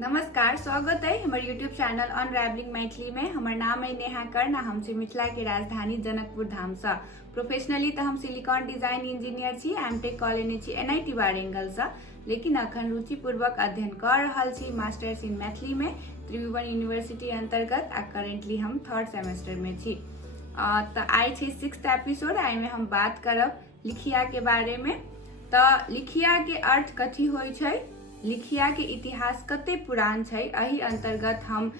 नमस्कार, स्वागत है हमारे यूट्यूब चैनल अनरैवलिंग मैथिली में। हमार नाम है नेहा कर्ण। हम छी मिथिला के राजधानी जनकपुर धाम से। प्रोफेशनली तो हम सिलिकॉन डिजाइन इंजीनियर छी, एमटेक कऽ लेने छी NIT वारेंगल से, लेकिन अखन रुचिपूर्वक अध्ययन कर रहल छी मास्टर्स इन मैथिली में त्रिभुवन यूनिवर्सिटी अंतर्गत। आ करेंटली हम 3rd सेमेस्टर में छी। तो आई छी 6th एपिसोड। आई में हम बात करब लिखिया के बारे में। तो लिखिया के अर्थ कथी होय छै, लिखिया के इतिहास कते पुरान छै, एही अंतर्गत हम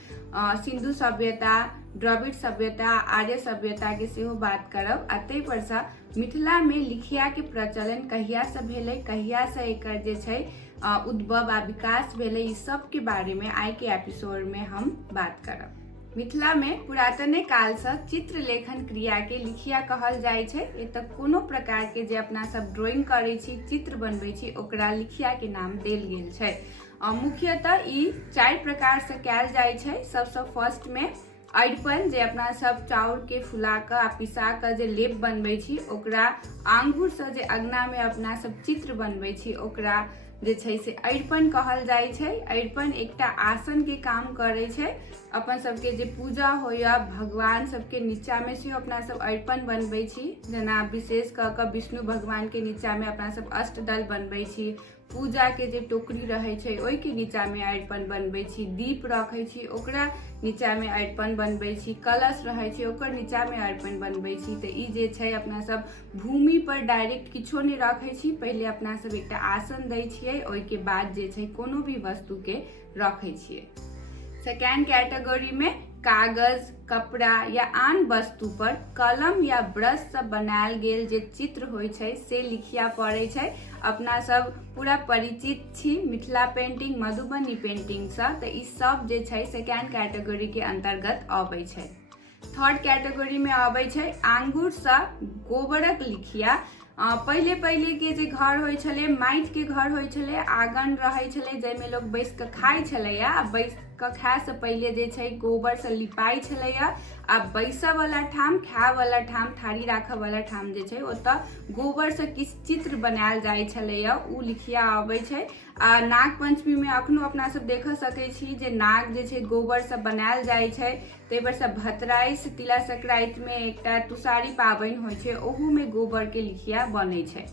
सिंधु सभ्यता, द्रविड़ सभ्यता, आर्य सभ्यता के सेहो बात करब। अतै पर से मिथिला में लिखिया के प्रचलन कहिया से भेलै, कहिया से एकर जे छै उद्भव आ विकास भेलै, ई सब के बारे में आई के एपिसोड में हम बात करब। मिथिला में पुरातने काल से चित्र लेखन क्रिया के लिखिया कहल जाय छै। एतऽ कोनो प्रकार के जे अपना सब ड्राइंग करै छी, चित्र बनबै छी, ओकरा लिखिया के नाम देल गेल छै। मुख्यतः ई 4 प्रकार से कैल जाय छै। सबसे फर्स्ट में अरिपन, जे अपना सब चाउर के फुला के आ पिसा के जे लेप बनबै छी, ओकरा आंगूर से जे अगना में अपना सब चित्र बनबै छी, ओकरा जे छै से अरिपन कहल जाय छै। अरिपन एकटा आसन के काम करे छै। अपन सबके जे पूजा होया भगवान सबके नीचा में से अपना सब अरिपन बनबै छी। जेना विशेष कऽ विष्णु भगवान के नीचा में अपना सब अष्टदल बनबै छी। पूजा के जे टोकरी रहे छै, ओहि के नीचा में अरिपन बनबै छी। दीप रखे छी, ओकरा नीचा में अरिपन बनबै छी। कलश रहे छै, ओकर नीचा में अरिपन बनबै छी। तो ई जे छै अपना सब भूमि पर डायरेक्ट किछो नहीं रखे छी। पहले अपना सब एकटा आसन दै छियै, ओहि के बाद जे छै कोनो भी वस्तु के रखे छियै। सेकेंड कैटेगरी में कागज, कपड़ा या आन वस्तु पर कलम या ब्रश से बनायल गेल जे चित्र होय छै, से लिखिया पड़े छै। अपना सब पूरा परिचित छी मिथिला पेंटिंग, मधुबनी पेंटिंग से। तो ई सब जे छै सेकेंड कैटेगरी के अंतर्गत आबै छै। थर्ड कैटेगरी में आबै छै आंगूर से गोबरक लिखिया। पहले के जे घर होय छले, माटि के घर होय छले, आंगन रहे छले, जैमे लोग बैस के खाय छलैया। बैस के खाय से पहले जे छै गोबर से लिपाई छलैया। आ बैसा वाला ठाम, खाय वाला ठाम, थारी राखय वाला ठाम जे छै ओतऽ गोबर से किछ चित्र बनायल जाय छलैया, उ लिखिया आबै छै। आ नाग पंचमी में अखनो अपना सब देख सकै छी जे नाग जे छै गोबर से बनायल जाय छै। तै पर से भतराइस, तिला संक्रांति में एकटा तुषारी पाबनि होय छै, ओहू में गोबर के लिखिया बनै छै।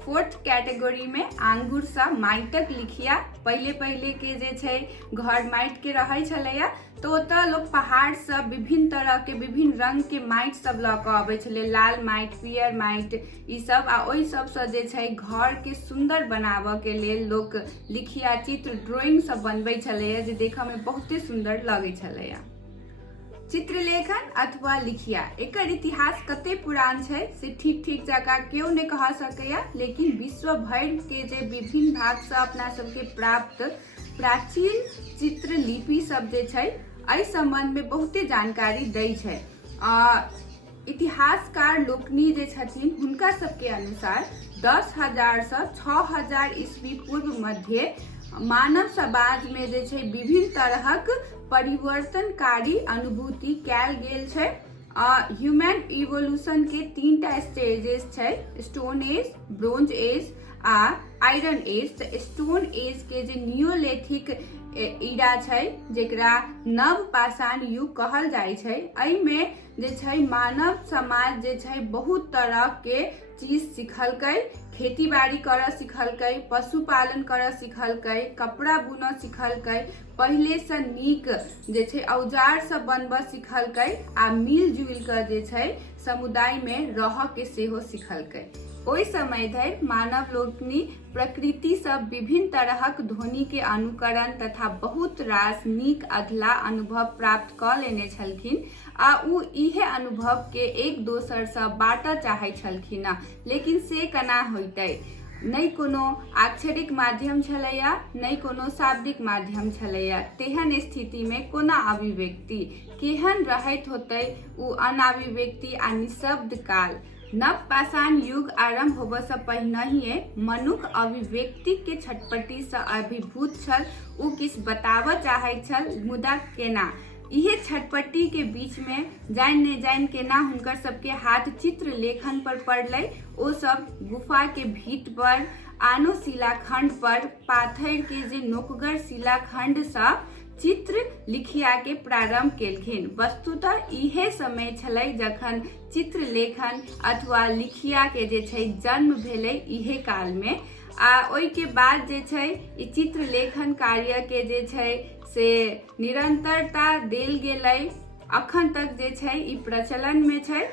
फोर्थ कैटेगरी में आंगूर से माटिक लिखिया। पहले के जे छै घर माटि के रहे छलैया, तो ओतऽ लोग पहाड़ से विभिन्न तरह के विभिन्न रंग के माटि सब लऽ कऽ अबै छलै। लाल माटि, पियर माटि, ई सब। आ ओहि सब से जे छै घर के सुंदर बनाबऽ के लेल लोग लिखिया, चित्र, ड्राइंग सब बनबै छलैया, जे देखऽ में बहुते सुंदर लगै छलैया। चित्रलेखन अथवा लिखिया, एकर इतिहास कते पुरान छै से ठीक जगह क्यों नहीं कह सकैया, लेकिन विश्व भर के जे विभिन्न भाग से अपना सबके प्राप्त प्राचीन चित्रलिपि सब जे छै, एहि संबंध में बहुते जानकारी दै छै। इतिहासकार लोकनी जे छथिन, हुनका सबके अनुसार 10,000 से 6,000 ईस्वी पूर्व मध्य मानव समाज में जे छै विभिन्न तरहक परिवर्तनकारी अनुभूति कैल गेल छै। ह्यूमन इवोल्यूशन के 3टा स्टेजेस छै, स्टोन एज, ब्रोंज एज आ आयरन एज। तो स्टोन एज के जे नियोलिथिक इरा छै, जेकरा नव पाषाण युग कहल जाय छै, एहि में जे छै मानव समाज जे छै बहुत तरह के चीज सिखलकै। खेती बाड़ी करऽ सिखलकै, पशुपालन करऽ सिखलकै, कपड़ा बुनऽ सिखलकै, पहले से नीक जे छै औजार सब बनबऽ सिखलकै, आ मिल जुल के जे छै समुदाय में रहऽ के सेहो सिखलकै। ओहि समय धरि मानव लोकनि प्रकृति से विभिन्न तरहक ध्वनि के अनुकरण तथा बहुत रास नीक अधला अनुभव प्राप्त कऽ लेने छलखिन। आ उ इहे अनुभव के एक दोसर से बाँटऽ चाहे छलखिन, लेकिन से केना होइतै। नहीं कोनो अक्षरिक माध्यम छलैया, नहीं कोनो शाब्दिक माध्यम छलैया। तेहन स्थिति में कोना अभिव्यक्ति केहन रहैत होतै उ अनाभिव्यक्ति आ निशब्द काल। नव पाषाण युग आरंभ होबऽ से पहिनहिए मनुख अभिव्यक्ति के छटपटी से अभिभूत छल। उ किछ बताबऽ चाहैत छल, मुदा केना। इहे छटपट्टी के बीच में जान ने जान के ना हुनकर सबके हाथ चित्र लेखन पर पड़लै। ओ सब गुफा के भीत पर आनो शिलाखंड पर पाथर के जे नोकगर शिलाखंड सा चित्र लिखिया के प्रारंभ केलखिन। वस्तुतः इहे समय छलै जखन चित्र लेखन अथवा लिखिया के जे छै जन्म भेलै इहे काल में। ओइ के बाद जे छै ई चित्र लेखन कार्य के जे छै से निरंतरता देल गेलै। अखन तक जे छै ई प्रचलन में छै।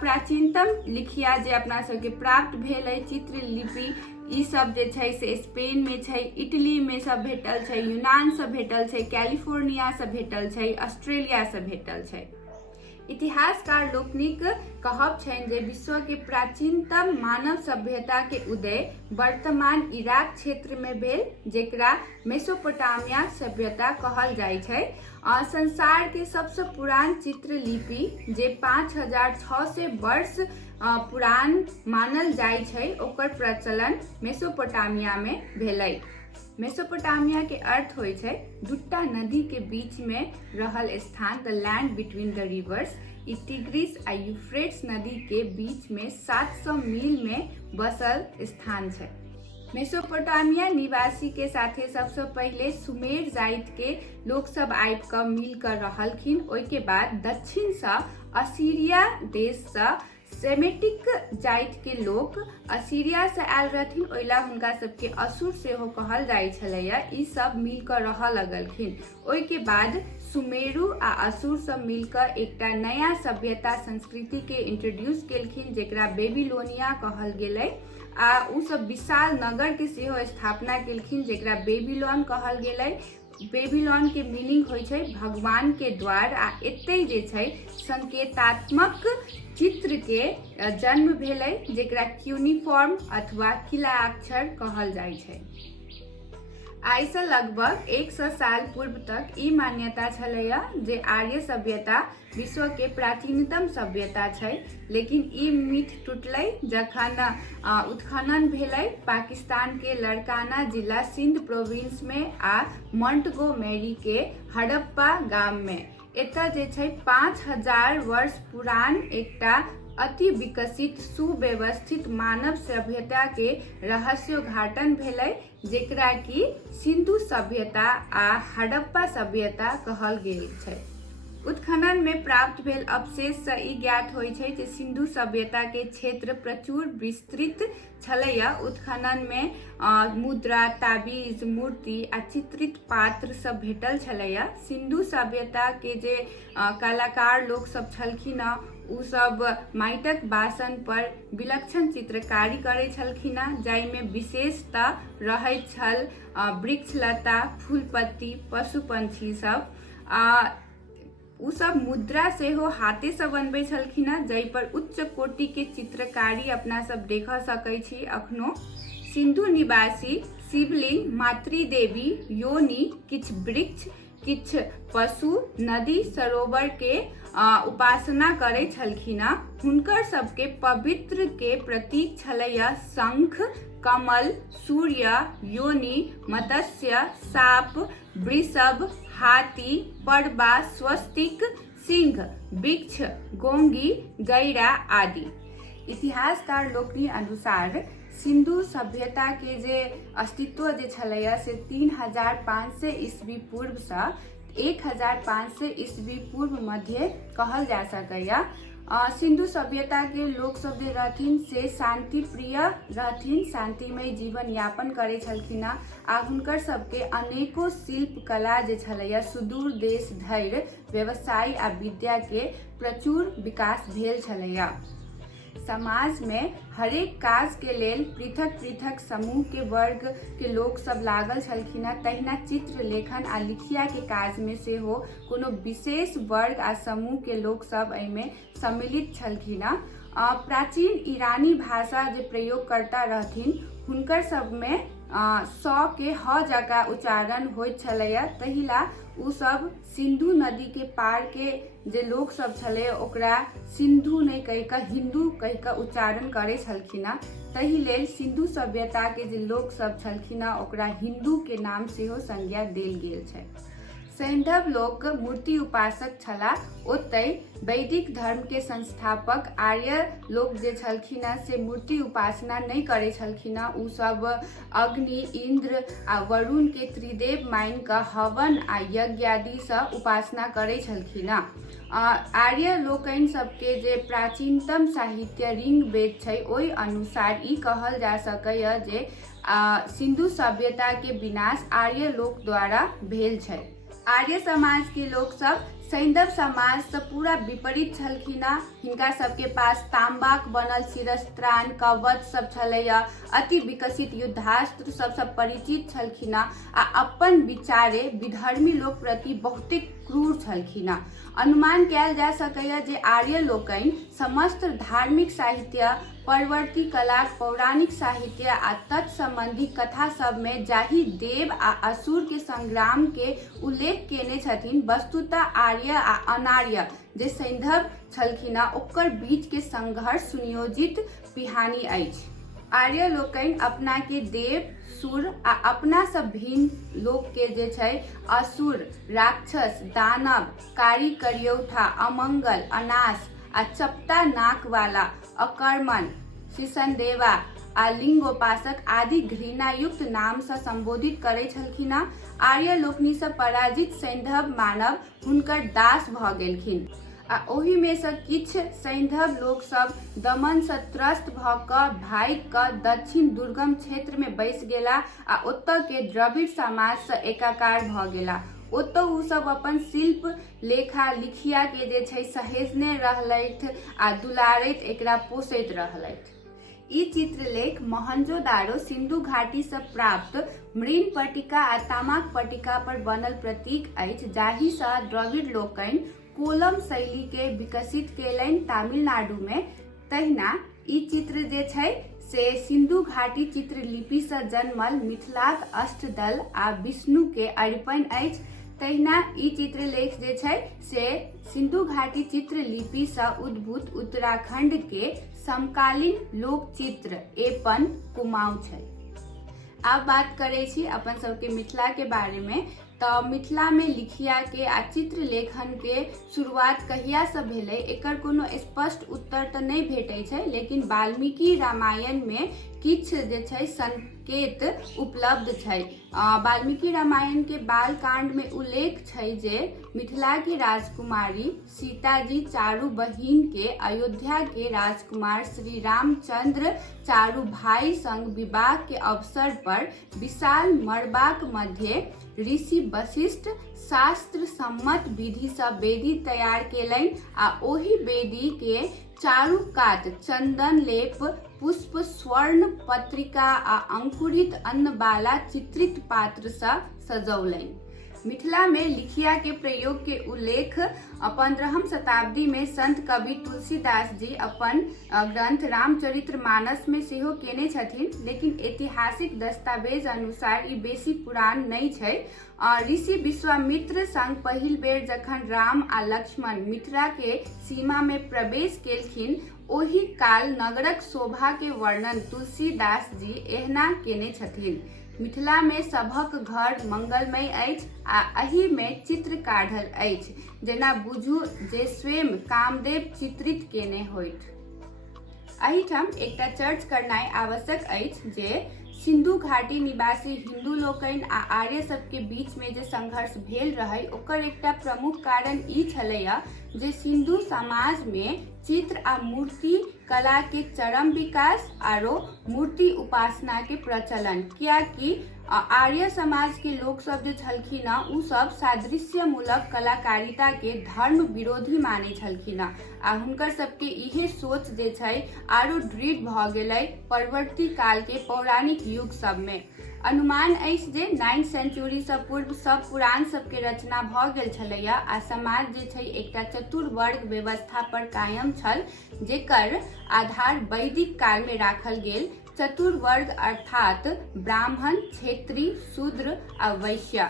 प्राचीनतम लिखिया जे अपना सबके प्राप्त भेल है चित्र लिपि ई सब जे छै से स्पेन में छै, इटली में सब भेटल छै, यूनान से भेटल छै, कैलिफोर्निया से भेटल छै, ऑस्ट्रेलिया से भेटल छै। इतिहासकार लोकनिक कहब छनि जे विश्व के प्राचीनतम मानव सभ्यता के उदय वर्तमान इराक क्षेत्र में भेल, जेकरा मेसोपोटामिया सभ्यता कहल जाइ छै। संसार के सबसे पुरान चित्रलिपि जे 5600 वर्ष पुरान मानल जाइ छै ओकर प्रचलन मेसोपोटामिया में भेलै। मेसोपोटामिया के अर्थ होय छै दूटा नदी के बीच में रहल स्थान, the land between the rivers. ई टिग्रिस आ यूफ्रेट्स नदी के बीच में 700 मील में बसल स्थान छै। मेसोपोटामिया निवासी के साथे सबसे पहले सुमेर जाति के लोग सब आबि क मिल कर रहलखिन। ओइ के बाद दक्षिण से असीरिया देश से सेमेटिक जाति के लोग असीरिया से आयल रहथिन, ओइला हुनका सबके असुर सेहो कहल जाइ छलैया। ई सब मिलकर रह लगलखिन। ओइ के बाद सुमेरु आ असुर सब मिलकर एकटा नया सभ्यता संस्कृति के इंट्रोड्यूस केलखिन जेकरा बेबीलोनिया कहल गेलै। उ सब विशाल नगर के सेहो स्थापना केलखिन जेकरा बेबीलोन कहल गेलै। बेबीलोन के मीनिंग होय छै भगवान के द्वार। एतै जे छै संकेतात्मक चित्र के जन्म भेलै जेकरा क्यूनिफॉर्म अथवा किलाक्षर कहल जाइ छै। आइ से लगभग 100 साल पूर्व तक ई मान्यता छलैया जे आर्य सभ्यता विश्व के प्राचीनतम सभ्यता छै, लेकिन ई मिथ टूटलै जखन उत्खनन भेलै पाकिस्तान के लड़काना जिला सिंध प्रोविंस में आ मोंटगोमेरी के हड़प्पा गाम में। एतऽ जे छै 5000 वर्ष पुरान एकटा अति विकसित सुव्यवस्थित मानव सभ्यता के रहस्योद्घाटन भेलै जेकरा कि सिंधु सभ्यता आ हड़प्पा सभ्यता कहल गेल छै। उत्खनन में प्राप्त भेल अवशेष से ई ज्ञात होय छै जे सिंधु सभ्यता के क्षेत्र प्रचुर विस्तृत छलैया। उत्खनन में मुद्रा, ताबीज, मूर्ति आ चित्रित पात्र सब भेटल छलैया। सिंधु सभ्यता के जे कलाकार लोग सब छलखिन उ सब माटिक बासन पर विलक्षण चित्रकारी करै छलखिन, जाहिमे विशेषता रहैत छल वृक्ष लता, फूल पत्ती, पशु पंछी सब। उ सब मुद्रा सेहो हाथे से बनबै छलखिन, जाहि पर उच्च कोटि के चित्रकारी अपना सब देख सकै छी अखनो। सिंधु निवासी शिवलिंग, मातृदेवी, योनि, किछ वृक्ष, किछ पशु, नदी, सरोवर के उपासना करे छलखिन। हुनकर सबके पवित्र के प्रतीक छलैया शंख, कमल, सूर्य, योनि, मत्स्य, साप, वृषभ, हाथी, पड़बा, स्वस्तिक, सिंह, वृक्ष, गोंगी, गैरा आदि। इतिहासकार लोकनि अनुसार सिंधु सभ्यता के जे अस्तित्व जे छलैया से 3500 ईस्वी पूर्व से 1500 ईस्वी पूर्व मध्य कहल जा सकैया। सिंधु सभ्यता के लोग सब जे रहथिन से शांति प्रिय रहथिन, शांतिमय जीवन यापन करे छलखिन आ हुनकर सबके अनेको शिल्प कला जे छलैया सुदूर देश धरि व्यवसाय आ विद्या के प्रचुर विकास भेल छलैया। समाज में हरेक काज के लेल पृथक पृथक समूह के वर्ग के लोग सब लागल छलखिन। तहिना चित्र लेखन आ लिखिया के काज में सेहो कोनो विशेष वर्ग आ समूह के लोग सब एहिमे सम्मिलित छलखिन। प्राचीन ईरानी भाषा जे प्रयोग करता रहथिन हुनकर सब में स के ह जका उच्चारण होइत छलैया। तहिला उ सब सिंधु नदी के पार के जे लोग सब छले ओकरा सिंधु नहीं कहि के हिंदू कहि के उच्चारण करे छलखिन। तहि लेल सिंधु सभ्यता के जे लोग सब छलखिन ओकरा हिंदू के नाम सेहो संज्ञा देल गेल छै। सैंधव लोक मूर्ति उपासक छला। ओतै वैदिक धर्म के संस्थापक आर्य लोक जे छलखिन से मूर्ति उपासना नहीं करे छलखिन। उ सब अग्नि, इंद्र आ वरुण के त्रिदेव मान के हवन आ यज्ञ आदि से उपासना करे छलखिन। आर्य लोकनि सबके जे प्राचीनतम साहित्य ऋग वेद छै, ओहि अनुसार ई कहल जा सकैए जे सिंधु सभ्यता के विनाश आर्य लोक द्वारा भेल छै। आर्य समाज के लोग सब सैंधव समाज से पूरा विपरीत छलखिन। हिनका सबके पास तांबाक बनल शिरस्त्राण, कवच सब छलैया, अति विकसित युद्धास्त्र सब परिचित छलखिन आ अपन विचारे विधर्मी लोक प्रति बहुते क्रूर छलखिन। अनुमान कयल जा सकैया जे आर्य लोकनि समस्त धार्मिक साहित्य, परवर्ती कला, पौराणिक साहित्य आ तत्संबंधी कथा सब में जाहि देव आ असुर के संग्राम के उल्लेख केने छथिन, वस्तुतः आर्य आ अनार्य जे सैंधव छलखिन ओकर बीच के संघर्ष सुनियोजित पिहानी अछि। आर्य लोकनि अपना के देव, सुर आ अपना से भिन्न लोक के जे छै असुर, राक्षस, दानव, कारी करियौठा, अमंगल, अनास आ चपटा नाक वाला, अकर्मण, शिशनदेवा आ लिंगोपासक आदि घृणा युक्त नाम से संबोधित करे छलखिन। आर्य लोकनि से पराजित सैंधव मानव हुनकर दास भ गेलखिन आ ओहि में से किछ सैंधव लोक सब दमन से त्रस्त भ क भागि क दक्षिण दुर्गम क्षेत्र में बैस गेला आ ओतऽ के द्रविड़ समाज से एकाकार भ गेला। ओतऽ उ सब अपन शिल्प, लेखा, लिखिया के जे छै सहेजने रहलथि आ दुलारैत एकरा पोसैत रहलथि। ई चित्रलेख मोहनजोदारो सिंधु घाटी से प्राप्त मृण पट्टिका आ तामाक पट्टिका पर बनल प्रतीक अछि, जाहि से द्रविड़ लोकनि कोलम शैली के विकसित केलनि। तमिलनाडु में तहिना ई चित्र जे छै से सिंधु घाटी चित्रलिपि से जन्मल मिथिलाक अष्टदल आ विष्णु के अर्पण अछि। तहिना ई चित्रलेख जे छै से सिंधु घाटी चित्रलिपि से उद्भूत उत्तराखंड के समकालीन लोक चित्र एपन कुमाऊं छै। आब बात करे छी अपन सबके मिथिला के बारे में। तो मिथिला में लिखिया के आ चित्र लेखन के शुरुआत कहिया से भेलै एकर कोनो स्पष्ट उत्तर तो नहीं भेटै छै, लेकिन वाल्मीकि रामायण में किछ जे छै संकेत उपलब्ध छै। वाल्मीकि रामायण के बाल कांड में उल्लेख छै जे मिथिला की राजकुमारी सीता जी चारू बहिन के अयोध्या के राजकुमार श्री रामचंद्र चारू भाई संग विवाह के अवसर पर विशाल मड़बाक मध्य ऋषि वशिष्ठ शास्त्र सम्मत विधि से वेदी तैयार केलनि आ ओहि वेदी के चारू कात चंदन लेप, पुष्प, स्वर्ण पत्रिका आ अंकुरित अन्नबाला चित्रित पात्र से सजौलनि। मिथिला में लिखिया के प्रयोग के उल्लेख 15वीं शताब्दी में संत कवि तुलसीदास जी अपन ग्रंथ रामचरितमानस में सेहो केने छथिन, लेकिन ऐतिहासिक दस्तावेज अनुसार ई बेसी पुरान नहीं छै। ऋषि विश्वामित्र संग पहिल बेर जखन राम आ लक्ष्मण मिथिला के सीमा में प्रवेश केलखिन, ओहि काल नगरक शोभा के वर्णन तुलसीदास जी एहना केने छथिन। मिथिला में सभक घर मंगलमय अछि आ एहि में चित्र काढ़ल अछि, जेना बुझू जे स्वयं कामदेव चित्रित केने होइत। एहिठाम एकटा चर्च करनाइ आवश्यक अछि जे सिंधु घाटी निवासी हिंदू लोकनि आ आर्य सब के बीच में जे संघर्ष भेल रहे ओकर एकटा प्रमुख कारण ई छलैया जे सिंधु समाज में चित्र आ मूर्ति कला के चरम विकास आरो मूर्ति उपासना के प्रचलन, कियाकि आर्य समाज के लोग सब जो छलखिन उ सब सादृश्य मूलक कलाकारिता के धर्म विरोधी माने छलखिन आ हुनकर सबके इहे सोच जे छै आरो दृढ़ भ गेलै परवर्ती काल के पौराणिक युग सब में। अनुमान अछि जे 9वीं सेंचुरी से पूर्व सब पुराण सब के रचना भ गेल छलैया आ समाज जे छै एकटा चतुर्वर्ग व्यवस्था पर कायम छल, जेकर आधार वैदिक काल में राखल गेल। चतुर्वर्ग अर्थात ब्राह्मण, क्षेत्री, शूद्र आ वैश्य।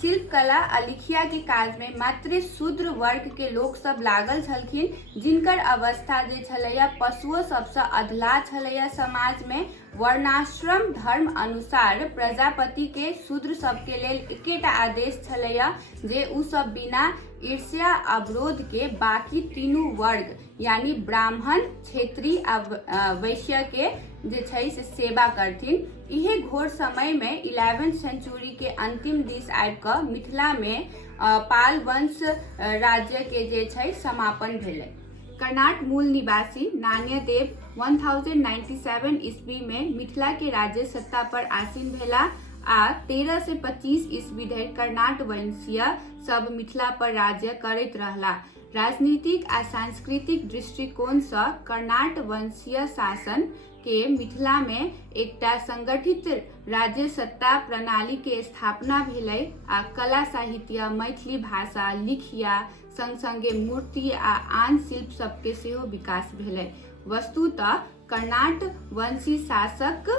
शिल्प कला आ लिखिया के काज में मात्र शूद्र वर्ग के लोक सब लागल छलखिन, जिनकर अवस्था जे छलैया पशुओं सबसँ अधला छलैया। समाज में वर्णाश्रम धर्म अनुसार प्रजापति के शूद्र सबके लेल एकेटा आदेश छलैया जे उ सब बिना ईर्ष्या अवरोध के बाकी तीनू वर्ग यानी ब्राह्मण, क्षेत्रीय आ वैश्य के जे छै से सेवा करथिन। इहे घोर समय में 11वीं सेंचुरी के अंतिम दिस आबि क मिथिला में पाल वंश राज्य के जे छै समापन भेलै। कर्नाट मूल निवासी नान्यदेव 1097 ईस्वी में मिथिला के राज्य सत्ता पर आसीन भेला आ 13 से 25 ईस्वी धरि कर्नाट वंशीय सब मिथिला पर राज्य करैत रहला। राजनीतिक आ सांस्कृतिक दृष्टिकोण से कर्नाट वंशीय शासन के मिथिला में एकटा संगठित राज्य सत्ता प्रणाली के स्थापना भेलै आ कला साहित्य, मैथिली भाषा, लिखिया संग संगे मूर्ति आ आन शिल्प सबके सेहो विकास भेलै। वस्तुतः कर्नाट वंशी शासक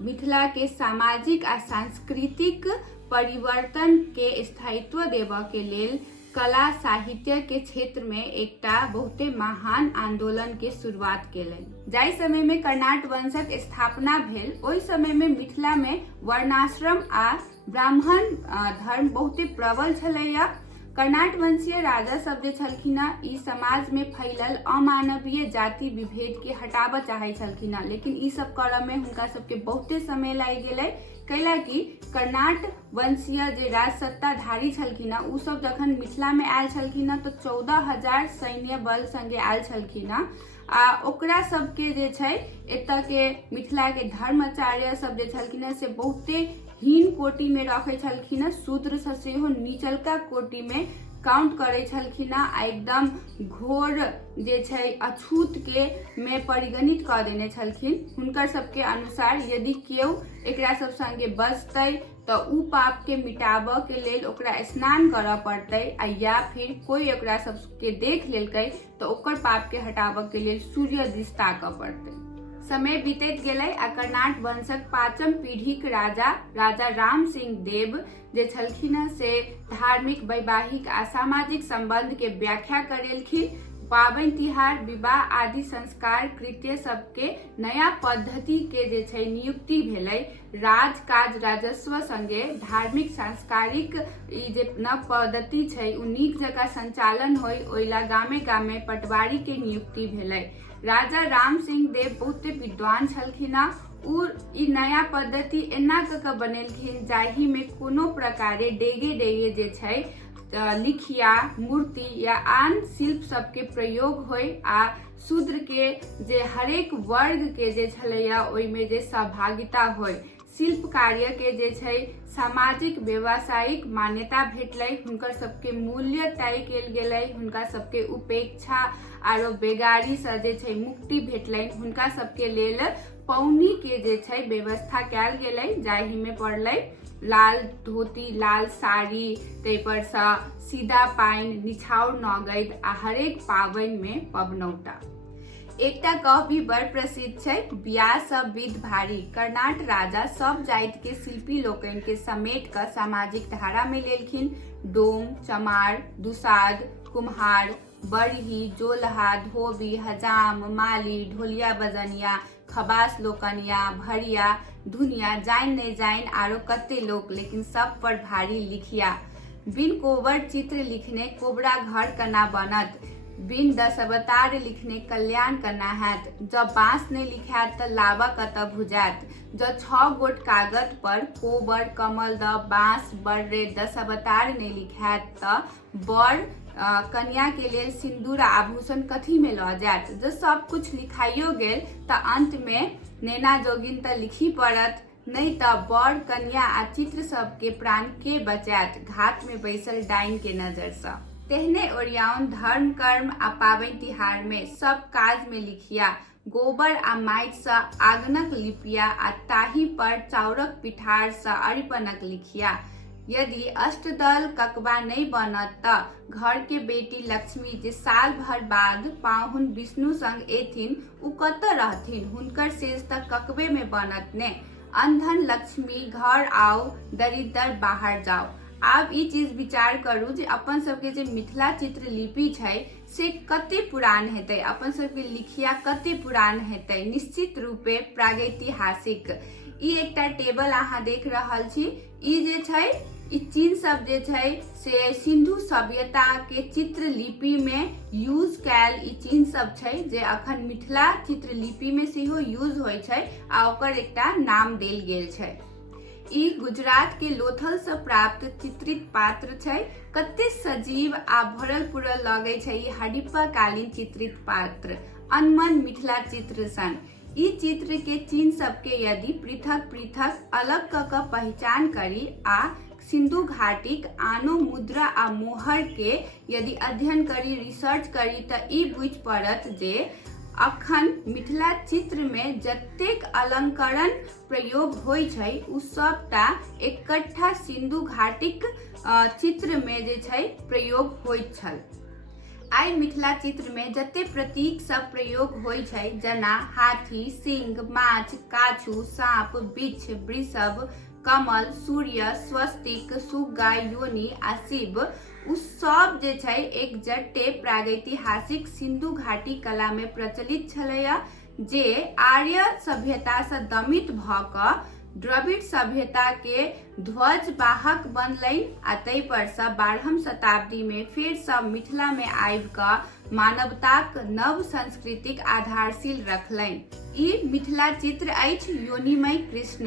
मिथिला के सामाजिक आ सांस्कृतिक परिवर्तन के स्थायित्व देबऽ के लेल कला साहित्य के क्षेत्र में एकटा बहुते महान आंदोलन के शुरुआत केलनि। जाहि समय में कर्नाट वंशक स्थापना भेल, ओहि समय में मिथिला में वर्णाश्रम आ ब्राह्मण धर्म बहुते प्रबल छलैया। कर्नाट वंशीय राजा सब जे छलखिन ई समाज में फैलल अमानवीय जाति विभेद के हटाबऽ चाहे छलखिन, लेकिन ई सब करऽ में हुनका सबके बहुते समय लागि गेलै। कैला कि कर्नाट वंशीय जे राज सत्ताधारी छलखिन उ सब जखन मिथिला में आयल छलखिन तो 14,000 सैन्य बल संगे आयल छलखिन आ ओकरा सबके जे छै एतऽ के मिथिला के धर्माचार्य सब जे छलखिन से बहुते हीन कोटि में रखे छलखिन, शूद्र से सेहो नीचलका कोटि में काउंट करे छलखिन आ एकदम घोर जे छै अछूत के में परिगणित कर देने छलखिन। हुनकर सबके अनुसार यदि केओ एकरा सब संगे बजतै तो उ पाप के मिटाबऽ के लेल ओकरा स्नान करऽ पड़तै आ या फिर कोई ओकरा सब के देख लेलकै तो ओकर पाप के हटाबऽ के लेल सूर्य दिस ताकऽ पड़तै। समय बीतैत गेलै आ कर्नाट वंशक 5म पीढ़ीक राजा राम सिंह देव जे छलखिन से धार्मिक, वैवाहिक आ सामाजिक संबंध के व्याख्या करेलखिन। पाबनि तिहार, विवाह आदि संस्कार कृत्य सबके नया पद्धति के जे छै नियुक्ति भेलै। राजकाज राजस्व संगे धार्मिक सांस्कारिक ई जे नव पद्धति छै उ नीक जकाँ संचालन होय, ओइला गामे गामे पटवारी के नियुक्ति भेलै। राजा राम सिंह देव बहुते विद्वान छलखिन। उ ई नया पद्धति एना कऽ बनेलखिन जाहि में कोनो प्रकारे डेगे जे छै लिखिया, मूर्ति या आन शिल्प सबके प्रयोग होय आ शूद्र के जे हरेक वर्ग के जे छलैया ओहि में जे सहभागिता होय। शिल्प कार्य के जे छै सामाजिक व्यवसायिक मान्यता भेटलै, हुनकर सबके मूल्य तय कैल गेलै, हुनका सबके उपेक्षा आरो बेगारी से जे छै मुक्ति भेटलै, हुनका सबके लेल पौनी के जे छै व्यवस्था कैल गेलै जाहि में पड़लै लाल धोती, लाल साड़ी, तै पर सीधा पाइन, निछाउर नगद आ हरेक पाबनि में पबनौता। एकटा कह भी बड़ प्रसिद्ध छै, बियाह सब विध भारी। कर्नाट राजा सब जाति के शिल्पी लोकनि के समेट क सामाजिक धारा में लेलखिन। डोम, चमार, दुसाध, कुम्हार, बरही, जोलहा, धोबी, हजाम, माली, ढोलिया बजनिया, खबास लोकनिया, भरिया, धुनिया, जाइन नहीं जाइन आरो कते लोग, लेकिन सब पर भारी लिखिया। बिन कोबर चित्र लिखने कोबरा घर कना बनत, बिन 10 अवतार लिखने कल्याण कना हैत। जब बांस ने लिखात त लावा कत भुजात। जब 6 गोट कागज पर कोबर, कमल द बांस बर्रे 10 अवतार ने लिखात त बर कन्या के लिए सिंदूर आभूषण कथी में ल जात। जो सब कुछ लिखाइयो गेल त अंत में नैना जोगिन त लिखी पड़त, नहीं त बर कन्या आ चित्र सब के प्राण के बचात घाट में बैसल डाइन के नजर से। तेहने ओरियाउन धर्म कर्म आ पाबनि तिहार में सब काज में लिखिया, गोबर आ माटि से आंगनक लिपिया आ ताही पर चाउरक पिठार से अरिपनक लिखिया। यदि अष्टदल ककबा नहीं बनत त घर के बेटी लक्ष्मी जे साल भर बाद पाहुन विष्णु संग एथिन उ कतऽ रहथिन, हुनकर शेष त ककबे में बनत ने। अंधन लक्ष्मी घर आओ, दरिद्र बाहर जाओ। आब ई चीज विचार करू जे अपन सबके जे मिथिला चित्र लिपि छै से कते पुरान हेतै, अपन सबके लिखिया कते पुरान हेतै। निश्चित रूपे प्रागैतिहासिक। ई एकटा टेबल अहाँ देख रहल छी। ई जे छै ई चीन सब जे छै से सिंधु सभ्यता के चित्र लिपि में यूज कैल ई चीन सब छै जे अखन मिथिला चित्र लिपि में सेहो यूज होय छै आ ओकर एकटा नाम देल गेल छै। ई गुजरात के लोथल से प्राप्त चित्रित पात्र छै। कते सजीव आ भरल पुरल लगे छै ई हड़प्पा कालीन चित्रित पात्र, अनमन मिथिला चित्र सन। ई चित्र के चीन सबके यदि पृथक पृथक अलग क पहचान करी आ सिंधु घाटीक आनो मुद्रा आ मोहर के यदि अध्ययन करी, रिसर्च करी त ई बुझ पड़त जे अखन मिथिला चित्र में जतेक अलंकरण प्रयोग होय छै उ सबटा एकट्ठा सिंधु घाटीक चित्र में जे छै प्रयोग होइत छल। आई मिथिला चित्र में जते प्रतीक सब प्रयोग होय छै जेना हाथी, सिंह, माछ, काछू, सांप, बिच्छ, वृषभ, कमल, सूर्य, स्वस्तिक, सुग्गा, योनि आ शिव, उ सब जे छै एक जट्टे प्रागैतिहासिक सिंधु घाटी कला में प्रचलित छलैया जे आर्य सभ्यता से दमित भ क द्रविड़ सभ्यता के ध्वज वाहक बनलै आ तै पर से 12वीं शताब्दी में फेर सब मिथिला में आबि क मानवताक नव संस्कृतिक आधारशिल रखलनि। ई मिथिला चित्र अछि योनिमय कृष्ण।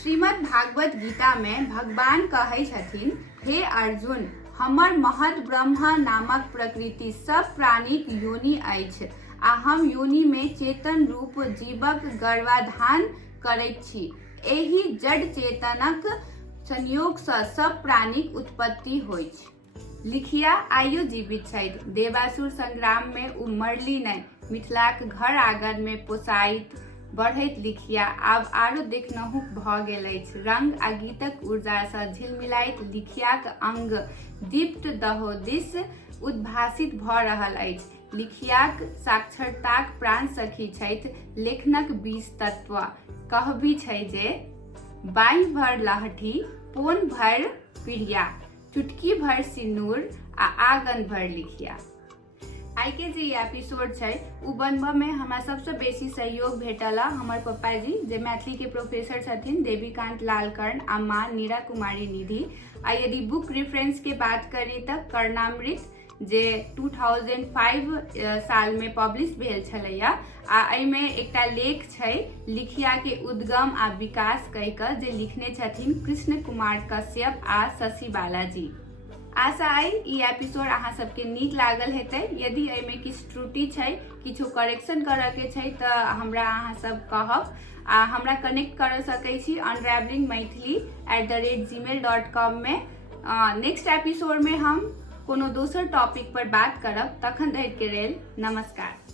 श्रीमद् भागवत गीता में भगवान कहै छथिन, हे अर्जुन, हमर महद ब्रह्मा नामक प्रकृति सब प्राणिक योनि अछि आ हम योनि में चेतन रूप जीवक गर्भाधान करैत छी। एहि जड़ चेतनक संयोग से सब प्राणिक उत्पत्ति होइत छै। लिखिया आइयो जीवित छथि। देवासुर संग्राम में उ मरली नहि। मिथिलाक घर आंगन में पोसाइत बढ़ैत लिखिया आब आरो देखनहुक भ गेल अछि। रंग आ गीतक ऊर्जा सँ झिलमिलाइत लिखियाक अंग दीप्त दहोदिस उद्भासित भ रहल अछि। लिखियाक साक्षरताक प्राण सखी छथि लेखनक 20 तत्व। कहबी छै जे बाहि भर लहठी, पोन भर पिरिया, चुटकी भर सिन्दूर आ आंगन भर लिखिया। आई के जे एपिसोड छै उ बनबा में हमरा सबसे बेसी सहयोग भेटल हमर पप्पा जी जे मैथिली के प्रोफेसर छथिन, देवीकांत लालकर्ण आ मां नीरा कुमारी निधि। आ यदि बुक रेफरेंस के बात करी त कर्णामृत जे 2005 साल में पब्लिश भेल छलैया आ एमे एकटा लेख छै लिखिया के उद्गम आ विकास कहि क जे लिखने छथिन कृष्ण कुमार कश्यप आ शशि बालाजी। आशा आई ई एपिसोड अहाँ सबके नीक लागल हेतै। यदि एमे किछु त्रुटि छै, किछु करेक्शन करऽ के छै त हमरा अहाँ सब कहब आ हमरा कनेक्ट कर सकै छी unravelingmaithili@gmail.com में। नेक्स्ट एपिसोड में हम कोनो दोसर टॉपिक पर बात करब। तखन धरि के लेल नमस्कार।